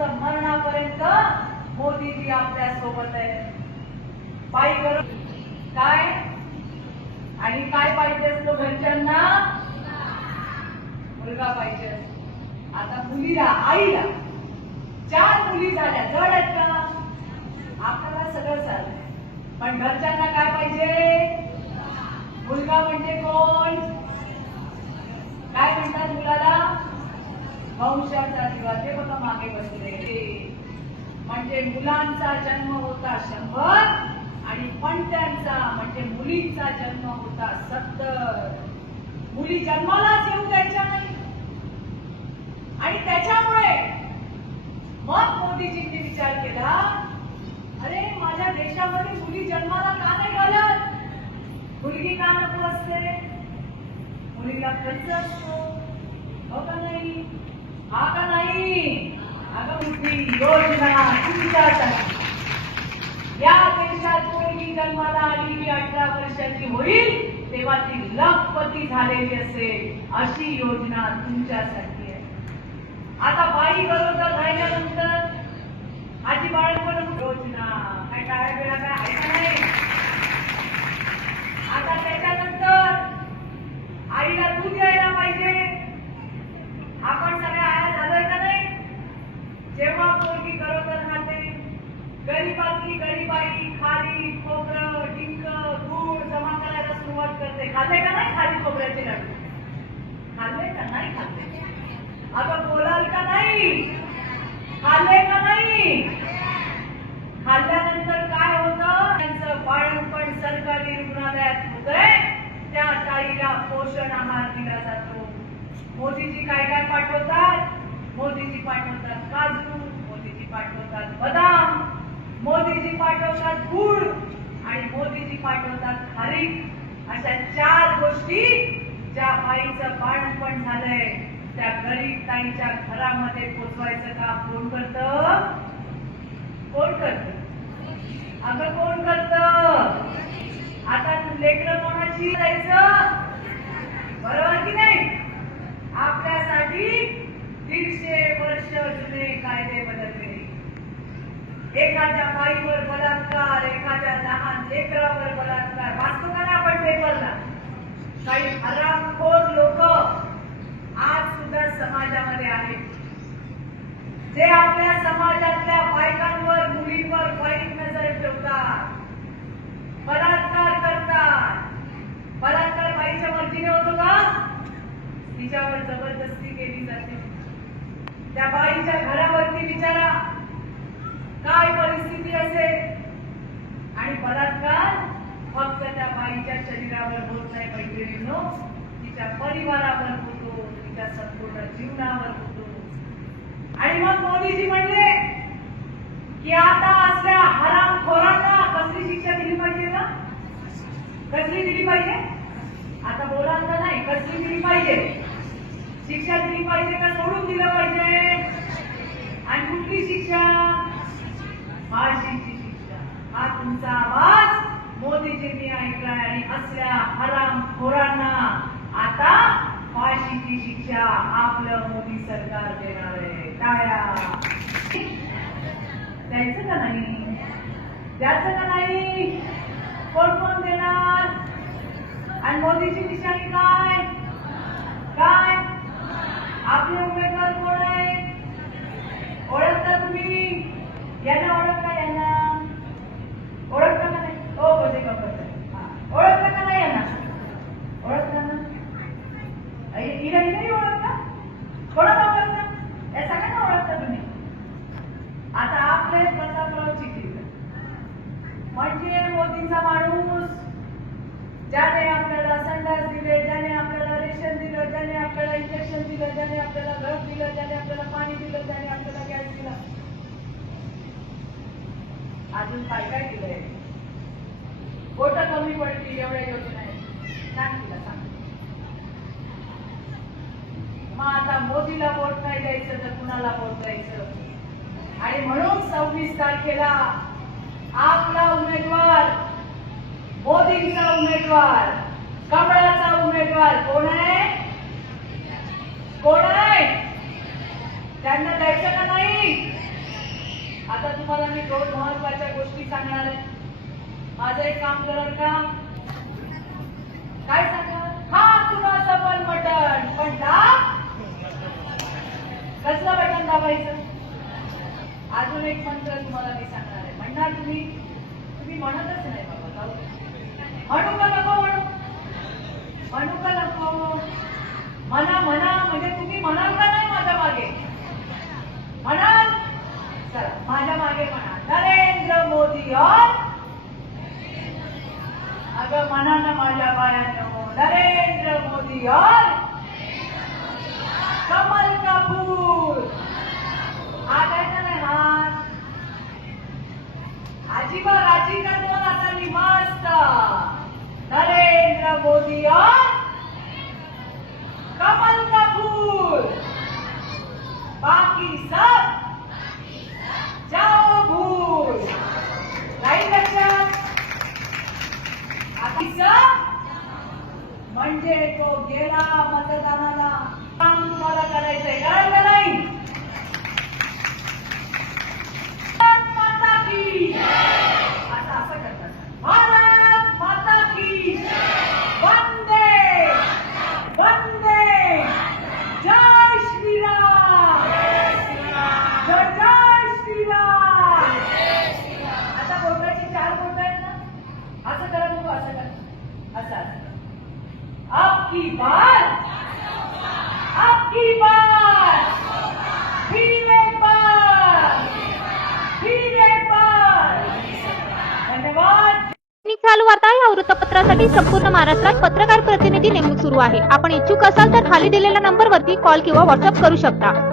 तर मरणापर्यंत मोदीजी आपल्या सोबत आहे. बाई करू काय आणि काय पाहिजे असतो घरच्यांना? मुलगा पाहिजे. आता मुलीला आईला 4 मुली झाल्या, जड आहेत का? आपल्याला सगळं चाललंय, पण घरच्यांना काय पाहिजे? मुलगा म्हणजे कोण? काय म्हणतात मुलाला? वंशाचा दिवा. ते बघा मागे बसले. म्हणजे मुलांचा जन्म होता 100 आणि पणत्यांचा म्हणजे मुलींचा जन्म होता 70. मुली जन्मालाच येऊ द्यायच्या नाही. आणि त्याच्यामुळे मग मोदीजींनी विचार केला, अरे माझ्या देशामध्ये मुली जन्माला का नाही घालत? मुलगी का नको असते? मुलीला खर्च असतो, हो का नाही? हा का नाही? अगं योजना तुमच्यासाठी. या देशात मुलगी जन्माला आली की 18 वर्षाची होईल तेव्हा ती लखपती झालेली असेल, अशी योजना तुमच्यासाठी आहे. आता बाई गरोदर राहिल्यानंतर आजी बाळपण योजना काय काय वेळा काय आहे का नाही? आता त्याच्यानंतर आईला दूध द्यायला पाहिजे. आपण सगळ्या आया झालोय का नाही? जेव्हा पोरगी गरोदर राहते, गरीबातली गरीबाई खाली खोबरं डिंक गूळ जमा करायला सुरुवात करते. खाल्ले का नाही खाली खोबऱ्याचे लाडू? खाल्ले का नाही खाल्ले? अगं बोलाल का नाही? खाल्ले का नाही? खाल्ल्यानंतर काय होतं? त्यांचं बाळपण सरकारी रुग्णालयात होतंय. त्या ताईला पोषण आहार दिला जातो. मोदीजी काय काय पाठवतात? मोदीजी पाठवतात काजू, मोदीजी पाठवतात बदाम, मोदीजी पाठवतात गुळ आणि मोदीजी पाठवतात खारीक. अशा 4 गोष्टी ज्या बाईचं बाळपण झालंय त्या गरीब ताईच्या घरामध्ये पोचवायचं काम कोण करतं? कोण करतं? अगं कोण करतं? आता लेकरं कोणाची जायचं? बरोबर की नाही? आपल्यासाठी 150 वर्ष जुने कायदे बदलले. एखाद्या बाईवर बलात्कार, एखाद्या लहान लेकरावर बलात्कार वाचतो का ना आपण पेपरला? काही हरामखोर लोक आज सुद्धा समाजामध्ये आहेत, जे आपल्या समाजातल्या बायकांवर मुलींवर वाईट नजर ठेवतात, बलात्कार करतात. बलात्कार बाईच्या मर्जीने होतो का? तिच्यावर जबरदस्ती केली जाते. त्या बाईच्या घरावरती विचारा काय परिस्थिती असेल. आणि बलात्कार फक्त त्या बाईच्या शरीरावर होत नाही मैत्रिणींनो, तिच्या परिवारावर होतो, तिच्या संपूर्ण जीवनावर होतो. आणि मग मोदीजी म्हणले की आता असल्या हरामखोरांना कसली शिक्षा दिली पाहिजे का? कसली दिली पाहिजे? आता बोलांना नाही, कसली दिली पाहिजे? शिक्षा दिली पाहिजे का सोडून दिलं पाहिजे? आणि कुठली शिक्षा? फाशीची शिक्षा. हा तुमचा आवाज मोदीजींनी ऐकलाय आणि असल्या हरामखोरांना आता फाशीची शिक्षा आपलं मोदी सरकार देणार आहे. टाळ्या. द्यायचं का नाही? द्यायचं का नाही? कोण कोण देणार? आणि मोदीची निशाणी काय? काय? आपले उमेदवार कोण आहे? ओळखता तुम्ही? यांना ओळखता? यांना ओळखता का नाही? हो बोलते का बोलते? ओळखता का नाही यांना? ओळखता ना? हिला नाही ओळखता? कोणाला ओळखता? या सगळ्यांना ओळखता तुम्ही? आता आपले प्रतापराव चिखली म्हणजे मोदींचा माणूस, ज्याने आपल्याला संडास दिले, ज्याने आपल्याला रेशन दिलं, ज्याने आपल्याला इंजेक्शन दिलं, ज्याने आपल्याला घर दिलं, ज्याने आपल्याला पाणी दिलं, ज्याने आपल्याला गॅस दिला. अजून काय काय दिलंय? बोट कमी पडतील एवढ्या योजना आहेत. सांग तिला, सांग. मग आता मोदीला वोट नाही द्यायचं तर कुणाला वोट द्यायचं? आणि म्हणून 26 तारखेला आपला उमेदवार, मोदींचा उमेदवार, कमळाचा उमेदवार कोण आहे? कोण आहे? त्यांना द्यायचं का नाही? तुम्हाला मी 2 महत्वाच्या गोष्टी सांगणार आहे. माझं एक काम कराल का? काय सांगणार? हा कुणाचं पण मटण, पण दाब कसलं बटन दाबायचं? अजून एक मंत्र तुम्हाला मी सांगणार आहे. म्हणणार तुम्ही म्हणतच नाही बाबा, जाऊ दे. म्हणू का नको म्हणू? म्हणू का नको? म्हणा म्हणजे तुम्ही म्हणाल का नाही माझ्या मागे? म्हणाल? चला माझ्या मागे म्हणा, नरेंद्र मोदी और अगं म्हणा ना माझ्या बायांनो, नरेंद्र मोदी और कमल का फूल. हात आहे ना नाही हात? आजीबा राजी का दोन हातांनी मस्त. नरेंद्र मोदी और कमल का फूल. बाकी सब जाओ भूल. नाही लक्षात? बाकी सब म्हणजे तो गेला मतदानाला. काम तुम्हाला करायचंय, कळलं का नाही? भारत माता की असं करतात. भारत माता की वंदे वंदे जय श्रीराम. जय जय श्रीराम. आता बोटाची 4 बोट आहेत ना, असं करा बघू, असं करा, असं. अब की बार फिर एक बार. धन्यवाद. चालू वार्ता या वृत्तपत्रासाठी संपूर्ण महाराष्ट्रात पत्रकार प्रतिनिधी नेमणूक सुरू आहे. आपण इच्छुक असाल तर खाली दिलेल्या नंबरवरती कॉल किंवा व्हॉट्सअप करू शकता.